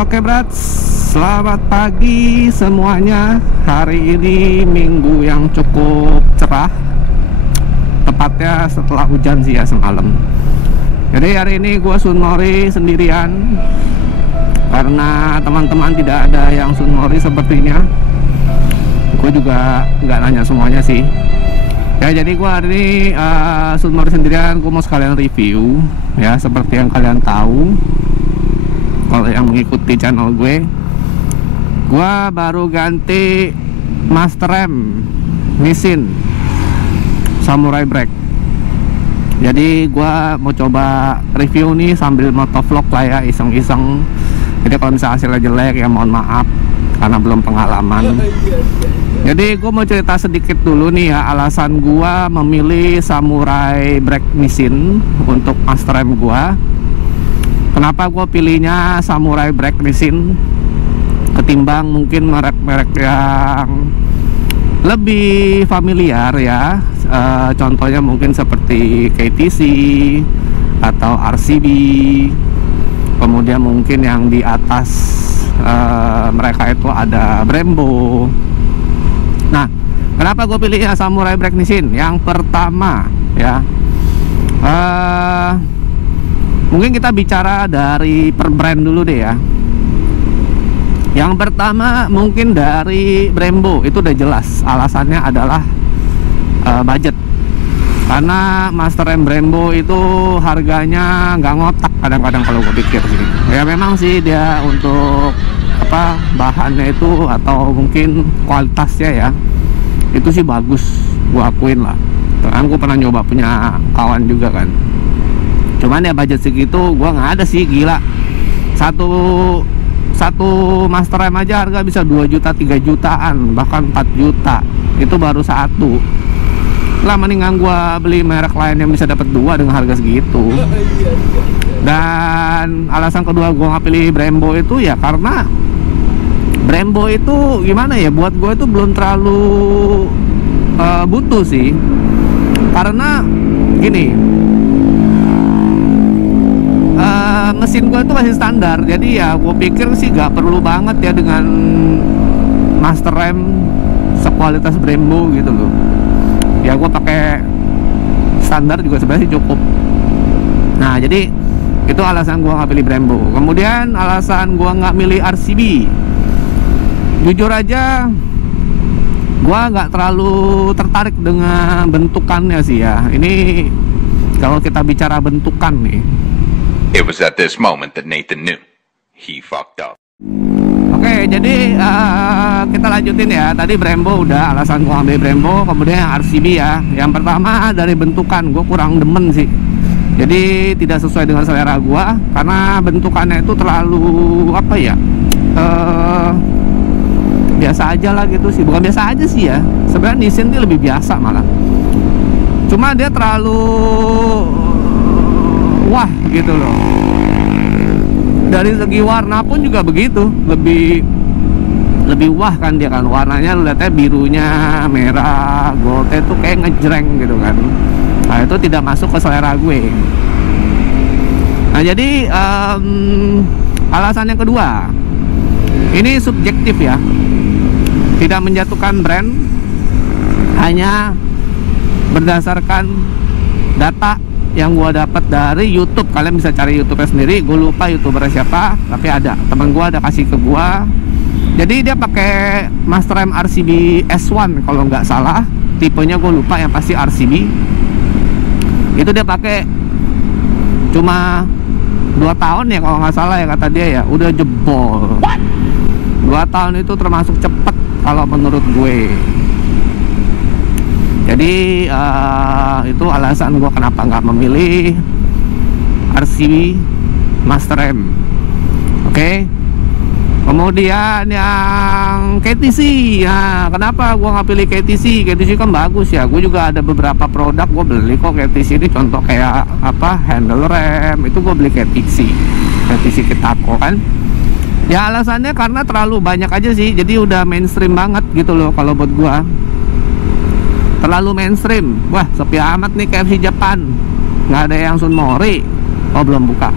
Oke Brats, selamat pagi semuanya. Hari ini minggu yang cukup cerah, tepatnya setelah hujan sih ya semalam. Jadi hari ini gue sunmori sendirian, karena teman-teman tidak ada yang sunmori sepertinya. Gue juga nggak nanya semuanya sih. Ya jadi gue hari ini sunmori sendirian. Gue mau sekalian review ya, seperti yang kalian tahu kalau yang mengikuti channel gue baru ganti master rem Nissin Samurai Break. Jadi gue mau coba review nih sambil motovlog lah ya, iseng-iseng. Jadi kalau misalnya hasilnya jelek ya mohon maaf, karena belum pengalaman. Jadi gue mau cerita sedikit dulu nih ya, alasan gue memilih Samurai Break Nissin untuk master rem gue. Kenapa gue pilihnya Samurai Break Nissin ketimbang mungkin merek-merek yang lebih familiar ya, contohnya mungkin seperti KTC atau RCB, kemudian mungkin yang di atas mereka itu ada Brembo. Nah, kenapa gue pilihnya Samurai Break Nissin? Yang pertama ya, mungkin kita bicara dari per brand dulu deh ya. Yang pertama mungkin dari Brembo, itu udah jelas alasannya adalah budget. Karena master rem Brembo itu harganya nggak ngotak kadang-kadang kalau gue pikir sih. Ya memang sih dia untuk apa bahannya itu atau mungkin kualitasnya ya, itu sih bagus, gue akuin lah. Kan gue pernah nyoba punya kawan juga kan. Cuman ya budget segitu gua nggak ada sih, gila. Satu master rem aja harga bisa 2 juta, 3 jutaan, bahkan 4 juta. Itu baru satu. Lah mendingan gua beli merek lain yang bisa dapat 2 dengan harga segitu. Dan alasan kedua gua nggak pilih Brembo itu ya karena Brembo itu gimana ya, buat gua itu belum terlalu butuh sih. Karena gini, mesin gue itu masih standar, jadi ya gue pikir sih gak perlu banget ya dengan master rem sekualitas Brembo gitu loh. Ya gue pakai standar juga sebenarnya sih cukup. Nah jadi itu alasan gue nggak pilih Brembo. Kemudian alasan gue nggak milih RCB, jujur aja gue nggak terlalu tertarik dengan bentukannya sih ya. Ini kalau kita bicara bentukan nih, it was at this moment that Nathan knew he fucked up. Oke, jadi kita lanjutin ya. Tadi Brembo udah, alasan gua ambil Brembo. Kemudian RCB ya. Yang pertama dari bentukan, gua kurang demen sih. Jadi tidak sesuai dengan selera gua, karena bentukannya itu terlalu apa ya, biasa aja lah gitu sih. Bukan biasa aja sih ya, sebenarnya Nissin ini lebih biasa malah. Cuma dia terlalu wah gitu loh. Dari segi warna pun juga begitu, lebih wah kan dia kan, warnanya lu lihatnya birunya merah, goldnya tuh kayak ngejreng gitu kan. Nah itu tidak masuk ke selera gue. Nah jadi alasan yang kedua, ini subjektif ya, tidak menjatuhkan brand, hanya berdasarkan data yang gue dapat dari YouTube. Kalian bisa cari YouTube-nya sendiri. Gue lupa YouTubernya siapa, tapi ada teman gue ada kasih ke gue. Jadi dia pakai master rem RCB S1 kalau nggak salah, tipenya gue lupa, yang pasti RCB. Itu dia pakai cuma 2 tahun ya kalau nggak salah ya, kata dia ya, udah jebol. 2 tahun itu termasuk cepet kalau menurut gue. Jadi itu alasan gue kenapa nggak memilih RCB master rem. Oke. Kemudian yang KTC, nah kenapa gue nggak pilih KTC? KTC kan bagus ya. Gue juga ada beberapa produk gue beli kok KTC ini. Contoh kayak apa, handle rem itu gue beli KTC Kitako kan. Ya alasannya karena terlalu banyak aja sih. Jadi udah mainstream banget gitu loh kalau buat gue. Terlalu mainstream. Wah sepi amat nih KFC Japan, nggak ada yang sunmori. Oh belum buka.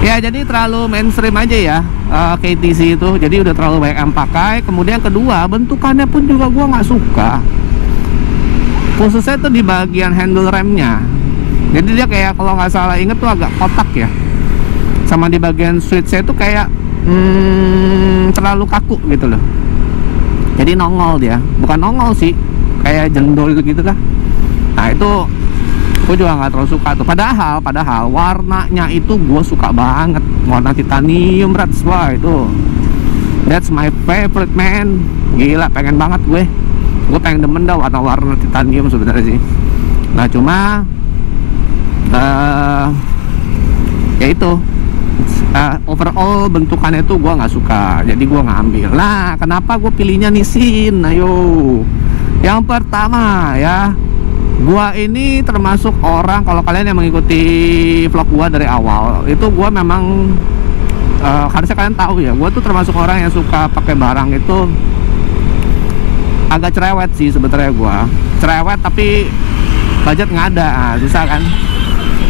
Ya jadi terlalu mainstream aja ya, KTC itu. Jadi udah terlalu banyak yang pakai. Kemudian kedua, bentukannya pun juga gua nggak suka, khususnya tuh di bagian handle remnya. Jadi dia kayak, kalau nggak salah inget tuh agak kotak ya. Sama di bagian switchnya itu kayak terlalu kaku gitu loh. Jadi nongol dia, bukan nongol sih, kayak jendol gitu lah. Nah itu gue juga nggak terlalu suka tuh. Padahal warnanya itu gue suka banget, warna titanium, brats. Wah itu, that's my favorite man. Gila, pengen banget gue pengen demen dah warna titanium sebenarnya sih. Nah cuma ya itu, overall bentukannya tuh gue nggak suka, jadi gue nggak ambil. Nah kenapa gue pilihnya Nissin? Ayo, yang pertama ya, gua ini termasuk orang, kalau kalian yang mengikuti vlog gua dari awal, itu gua memang harusnya kalian tahu ya, gua tuh termasuk orang yang suka pakai barang itu agak cerewet sih sebenarnya. Gua cerewet tapi budget nggak ada, susah kan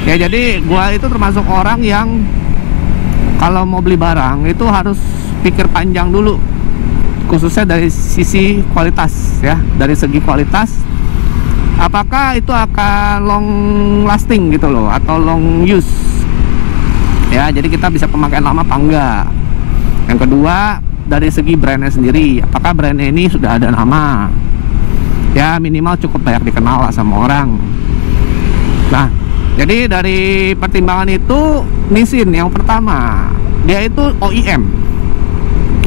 ya. Jadi gua itu termasuk orang yang kalau mau beli barang itu harus pikir panjang dulu, khususnya dari sisi kualitas ya, dari segi kualitas, apakah itu akan long lasting gitu loh, atau long use ya. Jadi kita bisa pemakaian lama apa enggak. Yang kedua, dari segi brandnya sendiri, apakah brandnya ini sudah ada nama ya, minimal cukup banyak dikenal lah sama orang. Nah jadi dari pertimbangan itu, Nissin yang pertama, dia itu OEM.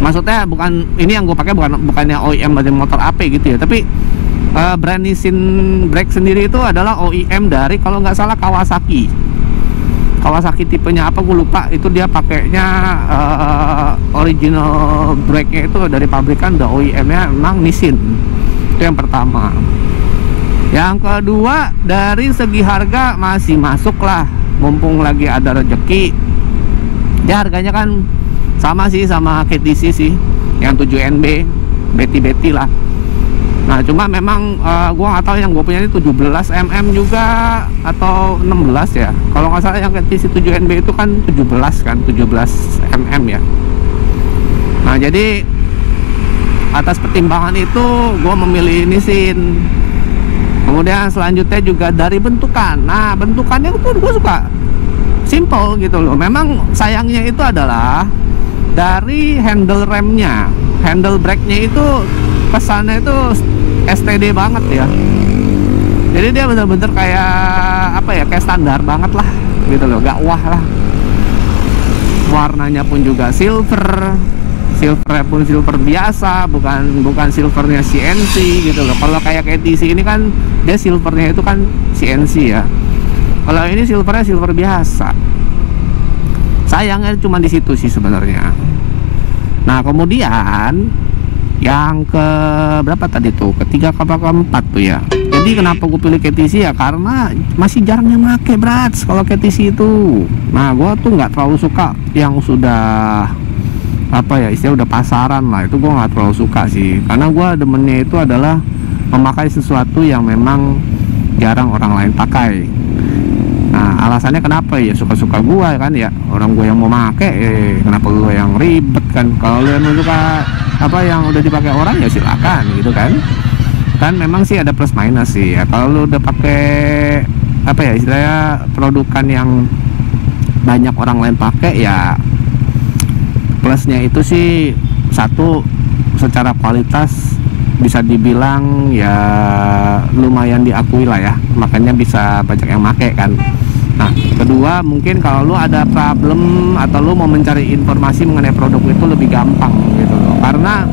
Maksudnya bukan, ini yang gue pakai bukannya OEM dari motor AP gitu ya, tapi brand Nissin brake sendiri itu adalah OEM dari, kalau nggak salah, Kawasaki tipenya apa gue lupa. Itu dia pakainya original brake-nya itu dari pabrikan, udah OEM-nya memang Nissin. Itu yang pertama. Yang kedua, dari segi harga masih masuk lah, mumpung lagi ada rezeki. Ya harganya kan sama sih sama KTC sih, yang 7NB, beti lah. Nah cuma memang gua nggak tahu yang gue punya ini 17 mm juga atau 16 ya. Kalau nggak salah yang KTC 7NB itu kan 17 mm ya. Nah jadi atas pertimbangan itu gue memilih Nissin. Kemudian selanjutnya juga dari bentukan. Nah bentukannya itu gue suka, simple gitu loh. Memang sayangnya itu adalah dari handle remnya, handle brake-nya itu pesannya itu STD banget ya. Jadi dia bener-bener kayak apa ya, kayak standar banget lah gitu loh, gak wah lah. Warnanya pun juga silvernya pun silver biasa, bukan silvernya CNC gitu loh. Kalau kayak KTC ini kan dia silvernya itu kan CNC ya. Kalau ini silvernya silver biasa. Sayangnya cuma di situ sih sebenarnya. Nah kemudian yang ke berapa tadi tuh, ketiga apa keempat tuh ya. Jadi kenapa gue pilih KTC ya, karena masih jarang yang pakai, brats, kalau KTC itu. Nah gue tuh nggak terlalu suka yang sudah apa ya, istilah udah pasaran lah, itu gue nggak terlalu suka sih. Karena gue demennya itu adalah memakai sesuatu yang memang jarang orang lain pakai. Nah alasannya kenapa ya, suka-suka gue kan ya, orang gue yang mau pakai, kenapa gue yang ribet kan. Kalau lu yang suka apa yang udah dipakai orang ya silakan gitu kan. Kan memang sih ada plus minus sih ya. Kalau lu udah pakai apa ya, istilahnya produkan yang banyak orang lain pakai ya, plusnya itu sih satu, secara kualitas bisa dibilang ya lumayan diakui lah ya, makanya bisa banyak yang pakai kan. Nah kedua, mungkin kalau lu ada problem atau lu mau mencari informasi mengenai produk itu lebih gampang gitu loh, karena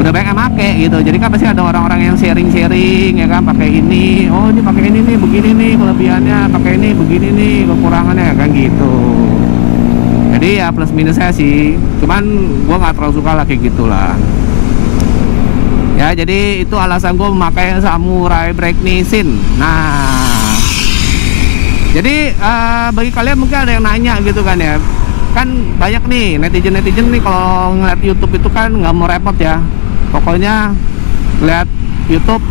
udah banyak yang pakai gitu. Jadi kan pasti ada orang-orang yang sharing ya kan, pakai ini, oh ini pakai ini nih, begini nih kelebihannya, pakai ini begini nih kekurangannya kan gitu. Jadi ya plus minusnya sih, cuman gue nggak terlalu suka lah kayak gitulah ya. Jadi itu alasan gue memakai Samurai Brake Nissin. Nah jadi bagi kalian mungkin ada yang nanya gitu kan ya, kan banyak nih netizen nih kalau ngeliat YouTube itu kan nggak mau repot ya, pokoknya lihat YouTube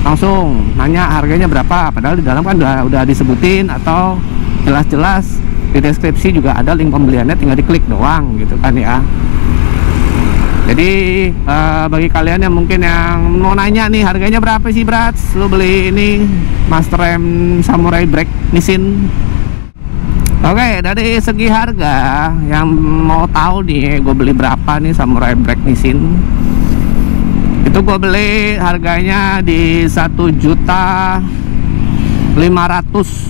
langsung nanya harganya berapa, padahal di dalam kan udah disebutin atau jelas-jelas Di deskripsi juga ada link pembeliannya, tinggal diklik doang gitu kan ya. Jadi bagi kalian yang mungkin yang mau nanya nih, harganya berapa sih Brats lu beli ini Master M Samurai Break Nissin? Oke, dari segi harga yang mau tahu nih, gue beli berapa nih Samurai Break Nissin? Itu gue beli harganya di 1.500.000.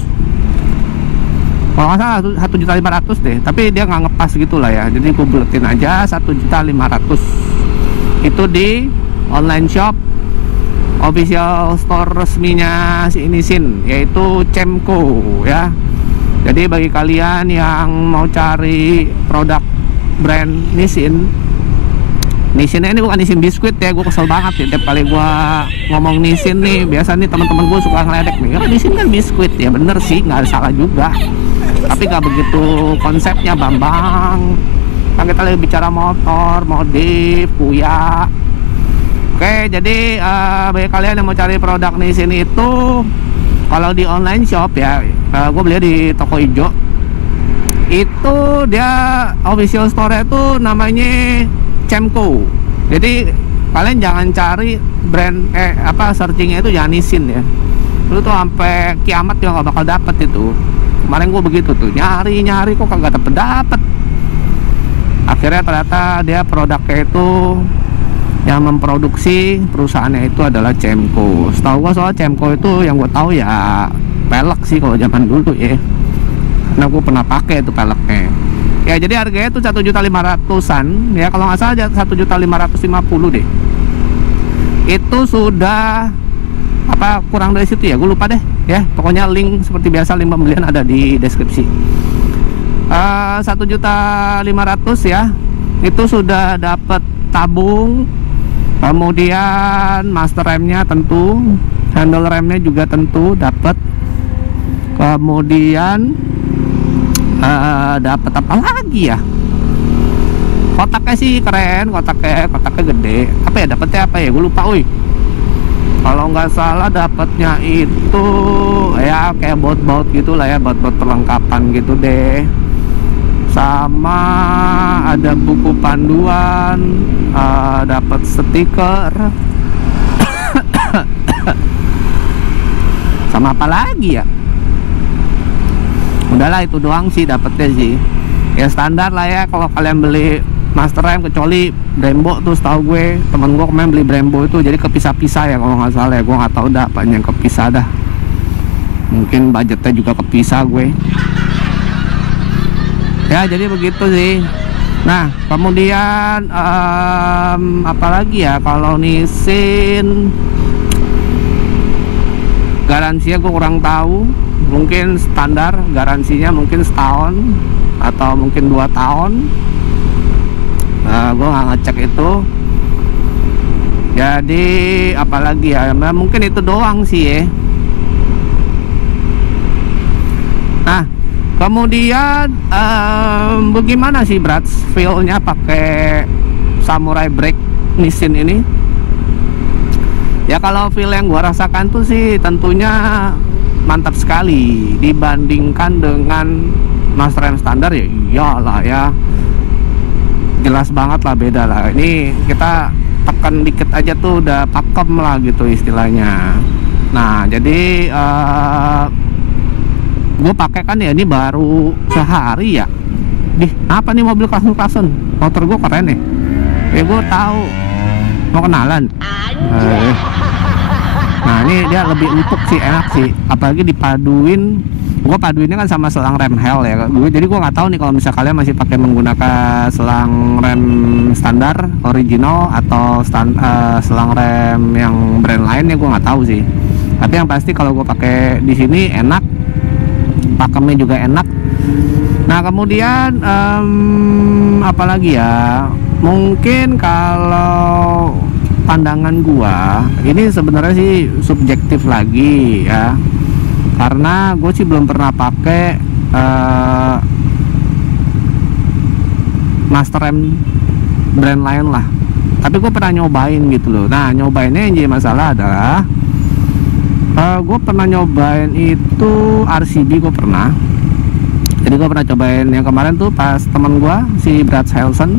Kalau nggak salah 1.500.000 deh, tapi dia nggak ngepas gitu lah ya. Jadi gue buletin aja 1.500.000. Itu di online shop official store resminya si Nissin, yaitu Cemco ya. Jadi bagi kalian yang mau cari produk brand Nissin, Nissin ini bukan Nissin biskuit ya, gue kesel banget ya tiap kali gue ngomong Nissin nih. Biasa nih teman-teman gue suka ngeledek nih, ya Nissin kan biskuit, ya bener sih, nggak salah juga, tapi nggak begitu konsepnya Bambang. Kan kita lagi bicara motor, modif, kuya. Oke, jadi bagi kalian yang mau cari produk Nissin itu, kalau di online shop ya, gue beli di toko hijau. Itu dia official store itu namanya Cemco. Jadi kalian jangan cari brand searchingnya itu jangan Nissin ya. Lu tuh sampai kiamat juga gak bakal dapet itu. Kemarin gue begitu tuh, nyari kok kagak dapet. Akhirnya ternyata dia produknya itu yang memproduksi perusahaannya itu adalah Cemco. Setahu gue soal Cemco itu yang gue tahu ya pelek sih kalau zaman dulu ya. Karena gue pernah pakai itu peleknya. Ya jadi harganya itu 1.500.000-an ya, kalau nggak salah 1.550.000 deh. Itu sudah kurang dari situ ya, gue lupa deh ya. Pokoknya link seperti biasa, link pembelian ada di deskripsi. 1.500.000 ya, itu sudah dapat tabung, kemudian master remnya tentu, handle remnya juga tentu dapat, kemudian dapat apa lagi ya? Kotaknya sih keren, kotaknya gede. Apa ya dapatnya apa ya? Gue lupa, Kalau nggak salah dapatnya itu ya kayak baut-baut gitulah ya, baut-baut perlengkapan gitu deh. Sama ada buku panduan, dapat stiker. Sama apa lagi ya? Udahlah itu doang sih dapetnya sih. Ya standar lah ya kalau kalian beli Master M, kecuali Brembo tuh setahu gue, temen gue kemarin beli Brembo itu jadi kepisah-pisah ya kalau nggak salah ya. Gue nggak tahu dah apanya yang kepisah dah. Mungkin budgetnya juga kepisah gue. Ya jadi begitu sih. Nah kemudian apalagi ya, kalau Nissin garansinya gue kurang tahu. Mungkin standar garansinya mungkin setahun atau mungkin 2 tahun. Gue nggak ngecek itu. Jadi apalagi ya, mungkin itu doang sih ya. Nah kemudian bagaimana sih Brats feel-nya pakai Samurai Break Nissin ini? Ya kalau feel yang gua rasakan tuh sih tentunya mantap sekali dibandingkan dengan Master M standar ya. Iyalah ya, jelas banget lah, beda lah. Ini kita tekan dikit aja tuh udah pakem lah gitu istilahnya. Nah jadi gue pakai kan ya, ini baru sehari ya. Apa nih mobil klason-klason? Motor gue keren nih. Ya gue tahu. Mau kenalan? Nah ini dia lebih empuk sih, enak sih. Apalagi dipaduin. Gue paduinnya kan sama selang rem Hell ya. Jadi gue nggak tahu nih kalau misalnya kalian masih pakai menggunakan selang rem standar original atau selang rem yang brand lain ya, gue nggak tahu sih. Tapi yang pasti kalau gue pakai di sini enak, pakemnya juga enak. Nah kemudian apalagi ya, mungkin kalau pandangan gua ini sebenarnya sih subjektif lagi ya, karena gue sih belum pernah pakai Master M brand lain lah, tapi gue pernah nyobain gitu loh. Nah nyobainnya yang jadi masalah adalah gue pernah nyobain itu RCB, gue pernah Jadi gue pernah cobain yang kemarin tuh pas temen gue si Brad Helson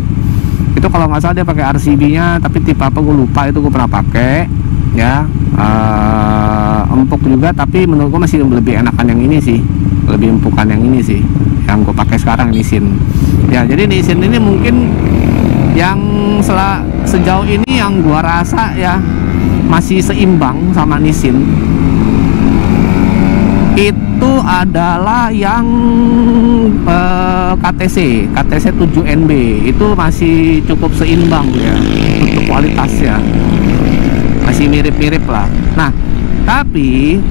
itu, kalau nggak salah dia pakai RCB-nya, tapi tipe apa gue lupa. Itu gue pernah pakai ya, empuk juga, tapi menurut gue masih lebih enakan yang ini sih, lebih empukan yang ini sih yang gue pakai sekarang, Nissin ya. Jadi Nissin ini mungkin yang sejauh ini yang gue rasa ya masih seimbang sama Nissin itu adalah yang KTC 7NB. Itu masih cukup seimbang ya untuk kualitasnya, masih mirip-mirip lah. Nah, tapi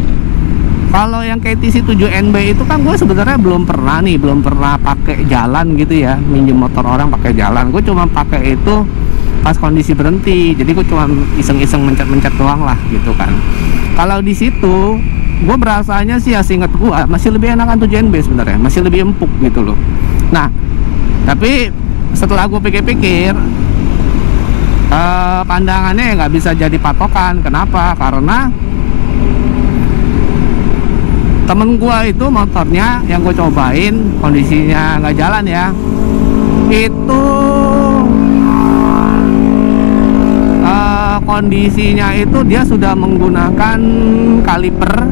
kalau yang KTC 7NB itu kan gue sebenarnya belum pernah pakai jalan gitu ya, minjem motor orang pakai jalan. Gue cuma pakai itu pas kondisi berhenti, jadi gue cuma iseng-iseng mencet-mencet doang lah gitu kan. Kalau di situ gue berasanya sih ya, seinget gue masih lebih enakan 7NB sebenarnya, masih lebih empuk gitu loh. Nah, tapi setelah gue pikir-pikir, pandangannya nggak bisa jadi patokan. Kenapa? Karena temen gue itu motornya yang gue cobain kondisinya nggak jalan ya, itu kondisinya itu dia sudah menggunakan kaliper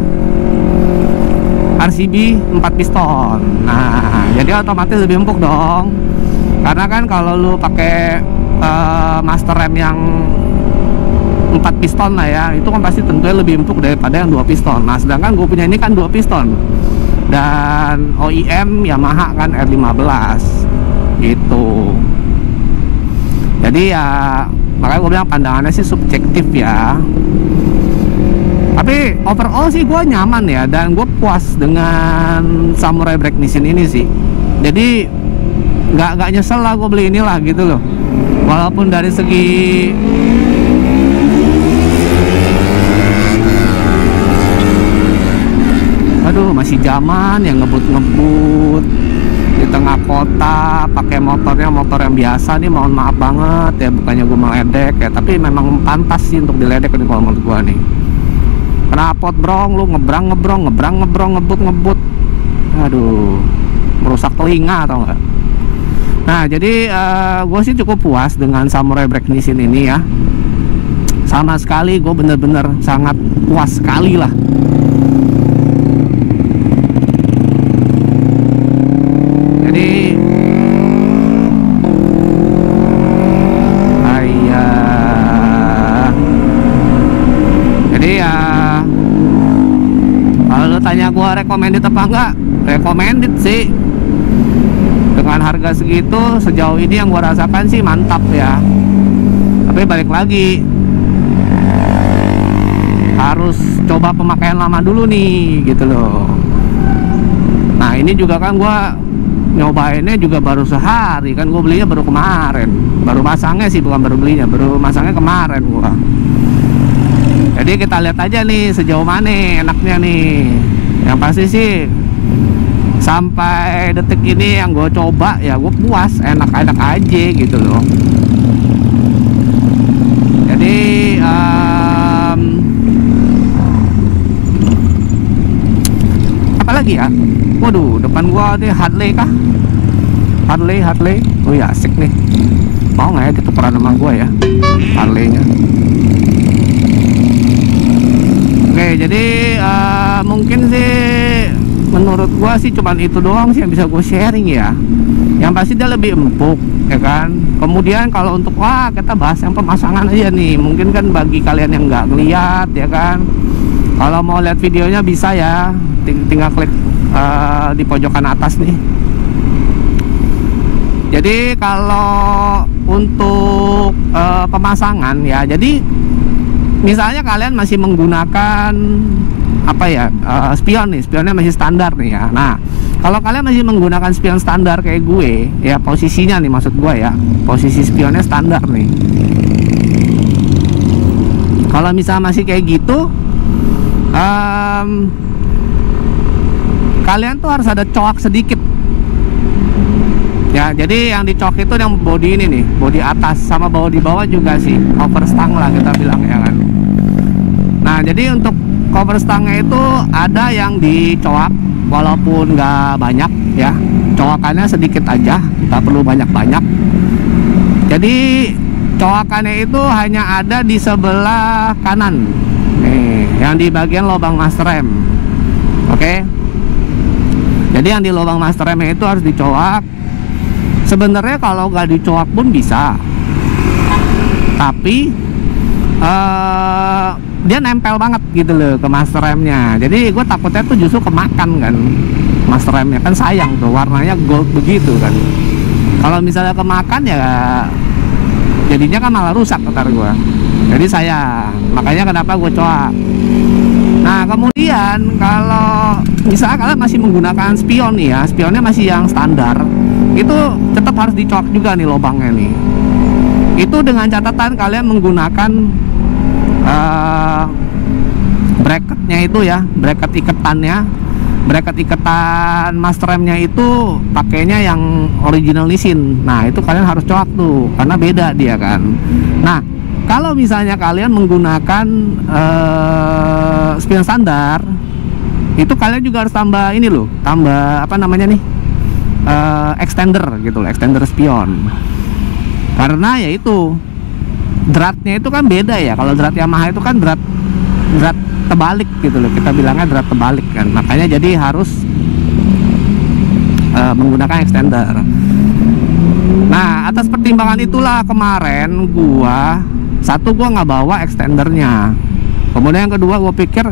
RCB 4 piston. Nah, jadi otomatis lebih empuk dong. Karena kan kalau lu pakai master rem yang 4 piston lah ya, itu kan pasti tentunya lebih empuk daripada yang 2 piston. Nah, sedangkan gue punya ini kan 2 piston dan OEM Yamaha kan R15 gitu. Jadi ya makanya gue bilang pandangannya sih subjektif ya, tapi overall sih gue nyaman ya, dan gue puas dengan Samurai Break Nissin ini sih. Jadi nggak nyesel lah gue beli inilah gitu loh. Walaupun dari segi aduh masih zaman yang ngebut di tengah kota pakai motor yang biasa nih, mohon maaf banget ya, bukannya gue meledek ya, tapi memang pantas sih untuk diledek nih kalau menurut gue nih. Kenapa brong lu ngebrang ngebut, aduh merusak telinga atau enggak. Nah jadi gue sih cukup puas dengan Samurai Break Nissin ini ya, sama sekali gue bener-bener sangat puas sekali lah. Tanya gua recommended apa enggak? Recommended sih. Dengan harga segitu sejauh ini yang gua rasakan sih mantap ya. Tapi balik lagi, harus coba pemakaian lama dulu nih gitu loh. Nah ini juga kan gua nyobainnya juga baru sehari kan, gua belinya baru kemarin. Baru masangnya sih, bukan baru belinya, baru masangnya kemarin gua. Jadi kita lihat aja nih sejauh mana enaknya nih. Yang pasti sih sampai detik ini yang gue coba ya gue puas, enak-enak aja gitu loh. Jadi apa lagi ya? Waduh, depan gua nih Harley kah? Harley. Oh ya asik nih. Mau nggak ya ditukeran sama gua ya Harley-nya? Oke, jadi mungkin sih menurut gua sih cuman itu doang sih yang bisa gue sharing ya. Yang pasti dia lebih empuk ya kan. Kemudian kalau untuk kita bahas yang pemasangan aja nih. Mungkin kan bagi kalian yang nggak ngeliat ya kan, kalau mau lihat videonya bisa ya, tinggal klik di pojokan atas nih. Jadi kalau untuk pemasangan ya, jadi misalnya kalian masih menggunakan apa ya, spion nih, spionnya masih standar nih ya. Nah kalau kalian masih menggunakan spion standar kayak gue ya, posisinya nih maksud gue ya, posisi spionnya standar nih. Kalau misalnya masih kayak gitu, kalian tuh harus ada coak sedikit ya. Jadi yang dicok itu yang bodi ini nih, bodi atas sama bodi bawah juga sih, cover stang lah kita bilang ya kan. Nah jadi untuk cover stangnya itu ada yang dicoak walaupun nggak banyak ya, coakannya sedikit aja, nggak perlu banyak-banyak. Jadi coakannya itu hanya ada di sebelah kanan nih, yang di bagian lubang master rem. Oke. Jadi yang di lubang master rem itu harus dicoak. Sebenarnya kalau nggak dicoak pun bisa, tapi dia nempel banget gitu loh ke master remnya. Jadi gue takutnya tuh justru kemakan kan master remnya, kan sayang tuh warnanya gold begitu kan. Kalau misalnya kemakan ya jadinya kan malah rusak ntar gue. Jadi sayang, makanya kenapa gue coak. Nah kemudian kalau misalnya kalian masih menggunakan spion nih ya, spionnya masih yang standar, itu tetap harus dicoak juga nih lubangnya nih. Itu dengan catatan kalian menggunakan bracketnya itu ya, bracket iketan master remnya itu pakainya yang original Nissin. Nah itu kalian harus coak tuh, karena beda dia kan. Nah kalau misalnya kalian menggunakan spion standar, itu kalian juga harus tambah ini loh, tambah apa namanya nih, extender gitu loh, extender spion. Karena ya itu dratnya itu kan beda ya. Kalau drat Yamaha itu kan drat terbalik gitu loh, kita bilangnya drat terbalik kan. Makanya jadi harus menggunakan extender. Nah atas pertimbangan itulah kemarin gua nggak bawa extendernya. Kemudian yang kedua gua pikir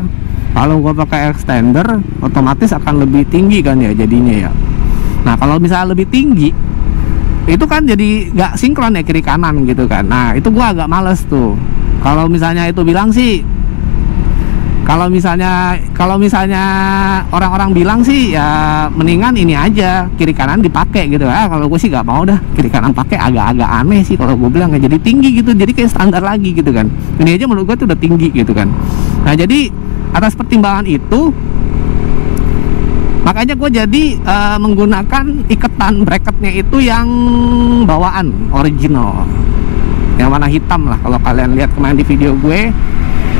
kalau gua pakai extender otomatis akan lebih tinggi kan ya jadinya ya. Nah kalau misalnya lebih tinggi itu kan jadi nggak sinkron ya kiri kanan gitu kan. Nah itu gua agak males tuh. Kalau misalnya itu bilang sih, kalau misalnya orang-orang bilang sih ya mendingan ini aja kiri kanan dipakai gitu. Kalau gue sih nggak mau dah kiri kanan pakai, agak aneh sih kalau gue bilang, jadi tinggi gitu, jadi kayak standar lagi gitu kan. Ini aja menurut gue tuh udah tinggi gitu kan. Nah jadi atas pertimbangan itu makanya gue jadi menggunakan iketan bracketnya itu yang bawaan original, yang warna hitam lah. Kalau kalian lihat kemarin di video gue,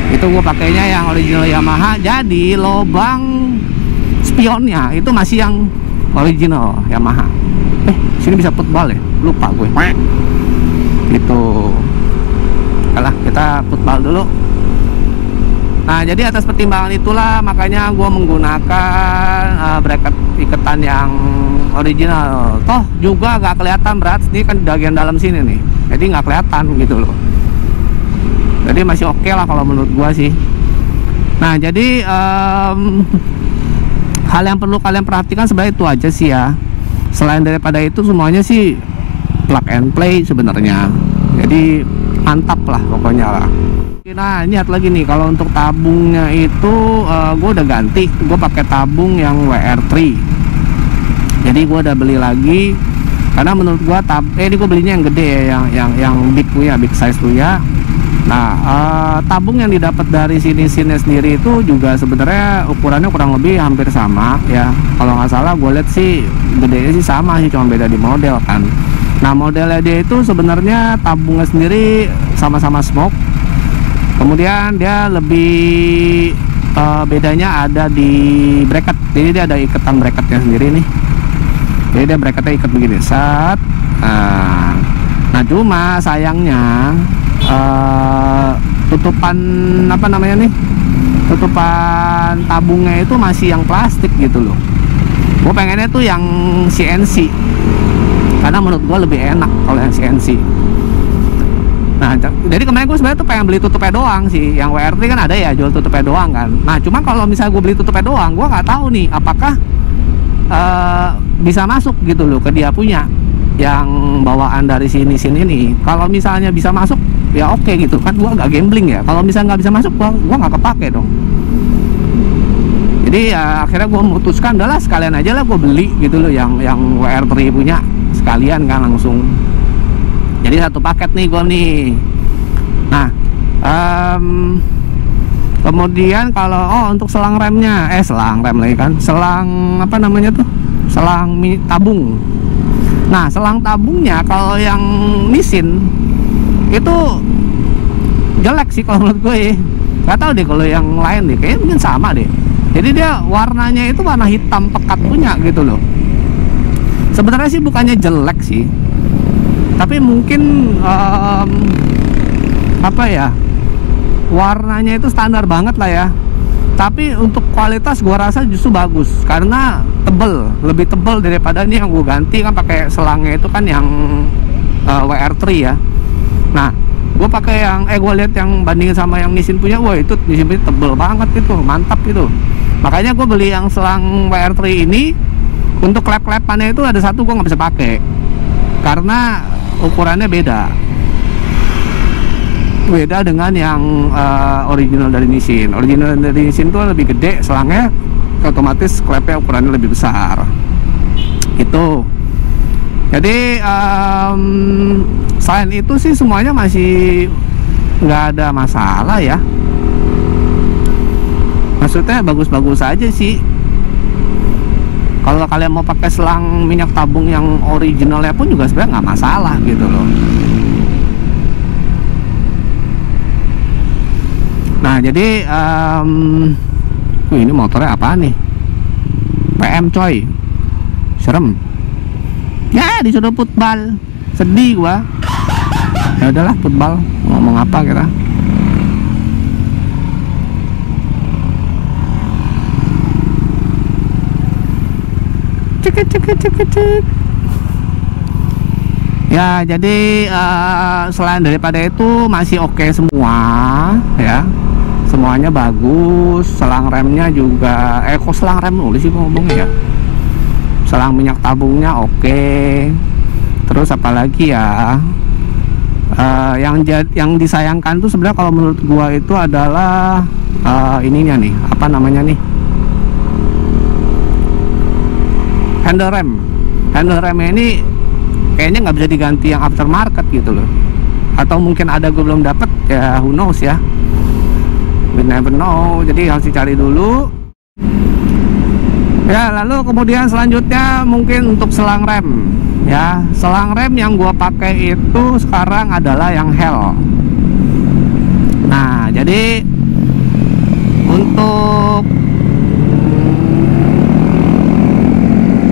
itu gue pakainya yang original Yamaha. Jadi lubang spionnya itu masih yang original Yamaha. Sini bisa football ya, lupa gue. Gitu. Kalah, kita football dulu. Nah jadi atas pertimbangan itulah makanya gue menggunakan bracket iketan yang original. Toh juga gak kelihatan berat, ini kan di bagian dalam sini nih, jadi nggak kelihatan gitu loh. Jadi masih oke lah kalau menurut gue sih. Nah jadi hal yang perlu kalian perhatikan sebenarnya itu aja sih ya. Selain daripada itu semuanya sih plug and play sebenarnya. Jadi mantap lah pokoknya lah. Nah ini lihat lagi nih, kalau untuk tabungnya itu gue udah ganti, gue pakai tabung yang WR3. Jadi gue udah beli lagi karena menurut gue ini gue belinya yang gede ya, yang big punya, big size punya. Nah tabung yang didapat dari sini sendiri itu juga sebenarnya ukurannya kurang lebih hampir sama ya. Kalau nggak salah gue lihat sih gedenya sih sama sih, cuma beda di model kan. Nah modelnya dia itu sebenarnya tabungnya sendiri sama-sama smoke. Kemudian dia lebih bedanya ada di bracket. Jadi dia ada iketan bracketnya sendiri nih. Jadi dia bracketnya ikat begini, set. Nah cuma sayangnya tutupan apa namanya nih, tutupan tabungnya itu masih yang plastik gitu loh. Gue pengennya tuh yang CNC, karena menurut gue lebih enak kalau yang CNC. Nah jadi kemarin gue sebenarnya tuh pengen beli tutupnya doang sih. Yang WR3 kan ada ya jual tutupnya doang kan. Nah cuma kalau misalnya gue beli tutupnya doang, gue nggak tahu nih apakah bisa masuk gitu loh ke dia punya yang bawaan dari sini ini. Kalau misalnya bisa masuk ya oke gitu kan, gue agak gambling ya. Kalau misalnya nggak bisa masuk, gue nggak kepake dong. Jadi ya akhirnya gue memutuskan udahlah sekalian aja lah gue beli gitu loh yang WR3 punya sekalian kan langsung. Jadi satu paket nih gue nih. Nah kemudian kalau untuk selang remnya, selang rem lagi kan, selang apa namanya tuh, selang tabung. Nah selang tabungnya kalau yang Nissin itu jelek sih kalau menurut gue ya. Gak tau deh kalau yang lain deh, kayaknya mungkin sama deh. Jadi dia warnanya itu warna hitam pekat punya gitu loh. Sebenarnya sih bukannya jelek sih, tapi mungkin apa ya, warnanya itu standar banget lah ya. Tapi untuk kualitas gua rasa justru bagus karena tebel, lebih tebel daripada nih yang gua ganti kan pakai selangnya itu kan yang WR3 ya. Nah, gua pakai yang gua lihat yang bandingin sama yang Nissin punya, wah itu Nissin punya tebel banget itu, mantap itu. Makanya gua beli yang selang WR3 ini. Untuk klep-klepannya itu ada satu gua nggak bisa pakai karena ukurannya beda dengan yang original dari Nissin. Original dari Nissin tuh lebih gede selangnya, otomatis klepnya ukurannya lebih besar gitu. Jadi selain itu sih semuanya masih nggak ada masalah ya, maksudnya bagus-bagus aja sih. Kalau kalian mau pakai selang minyak tabung yang originalnya pun juga sebenarnya nggak masalah gitu loh. Nah jadi ini motornya apaan nih? PM coy, serem. Ya disuruh football, sedih gua. Ya udahlah football, ngomong apa kita? Cek. Ya jadi selain daripada itu masih oke semua ya, semuanya bagus. Selang remnya juga kok selang rem dulu sih ngomongnya ya, selang minyak tabungnya oke. Terus apalagi ya, yang disayangkan tuh sebenarnya kalau menurut gua itu adalah ininya nih, apa namanya nih, handle remnya ini kayaknya nggak bisa diganti yang aftermarket gitu loh, atau mungkin ada gue belum dapet ya, who knows ya, we never know. Jadi harus dicari dulu ya. Lalu kemudian selanjutnya mungkin untuk selang rem ya. Selang rem yang gue pakai itu sekarang adalah yang Hell. Nah jadi untuk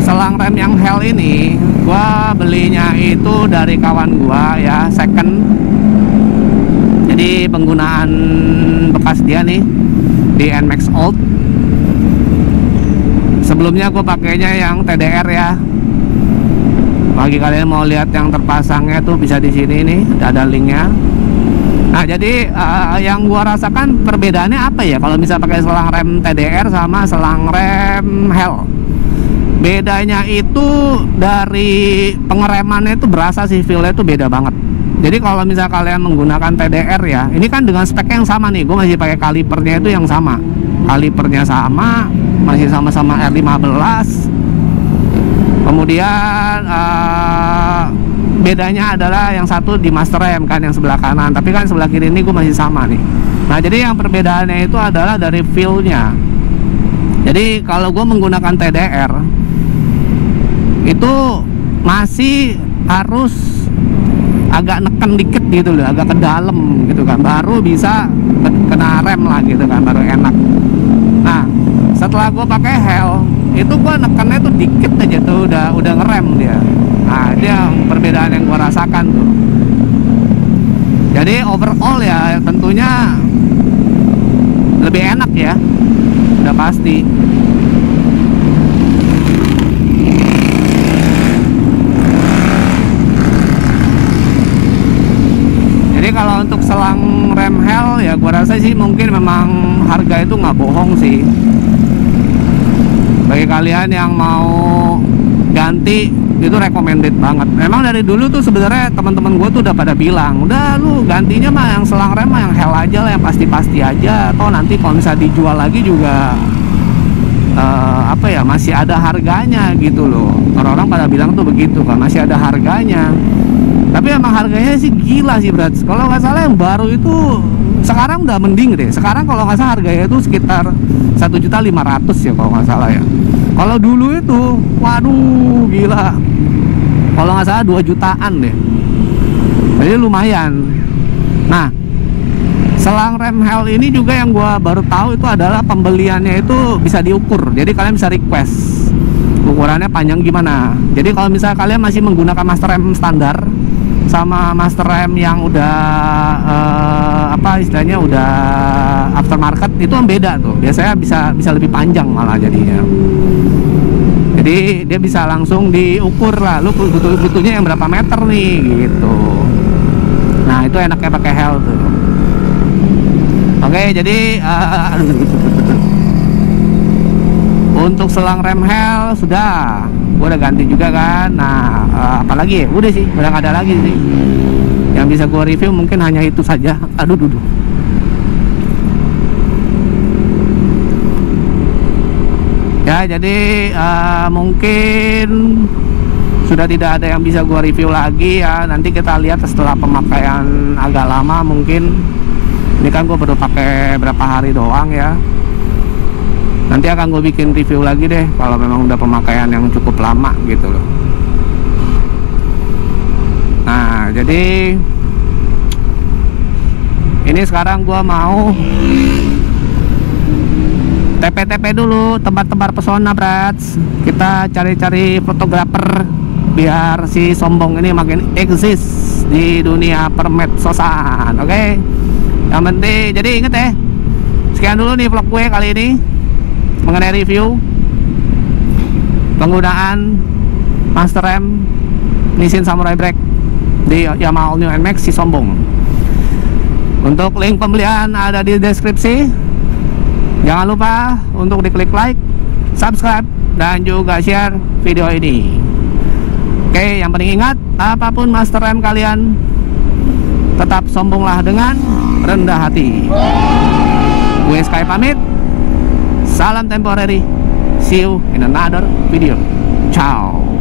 selang rem yang Hell ini gua belinya itu dari kawan gua ya, second. Jadi penggunaan bekas dia nih di NMAX Old. Sebelumnya gua pakainya yang TDR ya. Bagi kalian mau lihat yang terpasangnya tuh bisa di sini nih, ada linknya. Nah jadi yang gua rasakan perbedaannya apa ya kalau misal pakai selang rem TDR sama selang rem Hell? Bedanya itu dari pengeremannya itu berasa sih, feel-nya itu beda banget. Jadi kalau misal kalian menggunakan TDR ya, ini kan dengan spek yang sama nih, gue masih pakai kalipernya itu yang sama, kalipernya sama, masih sama-sama R15. Kemudian bedanya adalah yang satu di master rem kan, yang sebelah kanan, tapi kan sebelah kiri ini gue masih sama nih. Nah jadi yang perbedaannya itu adalah dari feel-nya. Jadi kalau gue menggunakan TDR itu masih harus agak neken dikit gitu loh, agak ke dalam gitu kan, baru bisa kena rem lah gitu kan, baru enak. Nah setelah gue pakai Hell itu gue nekennya tuh dikit aja tuh udah ngerem dia. Nah itu yang perbedaan yang gue rasakan tuh. Jadi overall ya tentunya lebih enak ya, udah pasti. Jadi kalau untuk selang rem Hell ya gua rasa sih mungkin memang harga itu nggak bohong sih. Bagi kalian yang mau ganti itu recommended banget. Memang dari dulu tuh sebenarnya teman-teman gue tuh udah pada bilang, udah lu gantinya mah yang selang rem mah yang Hell aja lah, yang pasti-pasti aja. Atau nanti kalau misalnya dijual lagi juga apa ya, masih ada harganya gitu loh. Orang-orang pada bilang tuh begitu kan, masih ada harganya. Tapi emang harganya sih gila sih berat. Kalau nggak salah yang baru itu sekarang udah mending deh. Sekarang kalau nggak salah harganya itu sekitar 1.500.000 ya kalau nggak salah ya. Kalau dulu itu, waduh gila, kalau nggak salah 2 jutaan deh. Jadi lumayan. Nah selang rem Hell ini juga yang gua baru tahu itu adalah pembeliannya itu bisa diukur. Jadi kalian bisa request ukurannya panjang gimana. Jadi kalau misalnya kalian masih menggunakan master rem standar sama master rem yang udah apa istilahnya udah aftermarket, itu kan beda tuh. Biasanya bisa lebih panjang malah jadinya. Jadi dia bisa langsung diukur lah, lu butuhnya yang berapa meter nih gitu. Nah itu enaknya pakai hel tuh. Oke, jadi untuk selang rem hel sudah, gua udah ganti juga kan. Nah apalagi ya, udah sih, udah nggak ada lagi sih. Yang bisa gua review mungkin hanya itu saja. Aduh. Ya jadi mungkin sudah tidak ada yang bisa gua review lagi ya. Nanti kita lihat setelah pemakaian agak lama mungkin. Ini kan gua baru pakai berapa hari doang ya. Nanti akan gue bikin review lagi deh kalau memang udah pemakaian yang cukup lama gitu loh. Nah jadi ini sekarang gua mau TP-TP dulu tempat-tempat pesona, brats. Kita cari-cari fotografer biar si sombong ini makin eksis di dunia permedsosan. Oke? Yang penting, jadi inget ya, sekian dulu nih vlog gue kali ini mengenai review penggunaan master rem Nissin Samurai Break di Yamaha All New NMAX si sombong. Untuk link pembelian ada di deskripsi. Jangan lupa untuk diklik like, subscribe, dan juga share video ini. Oke, yang penting ingat, apapun master rem kalian, tetap sombonglah dengan rendah hati. Gue Sky pamit. Salam temporary. See you in another video. Ciao.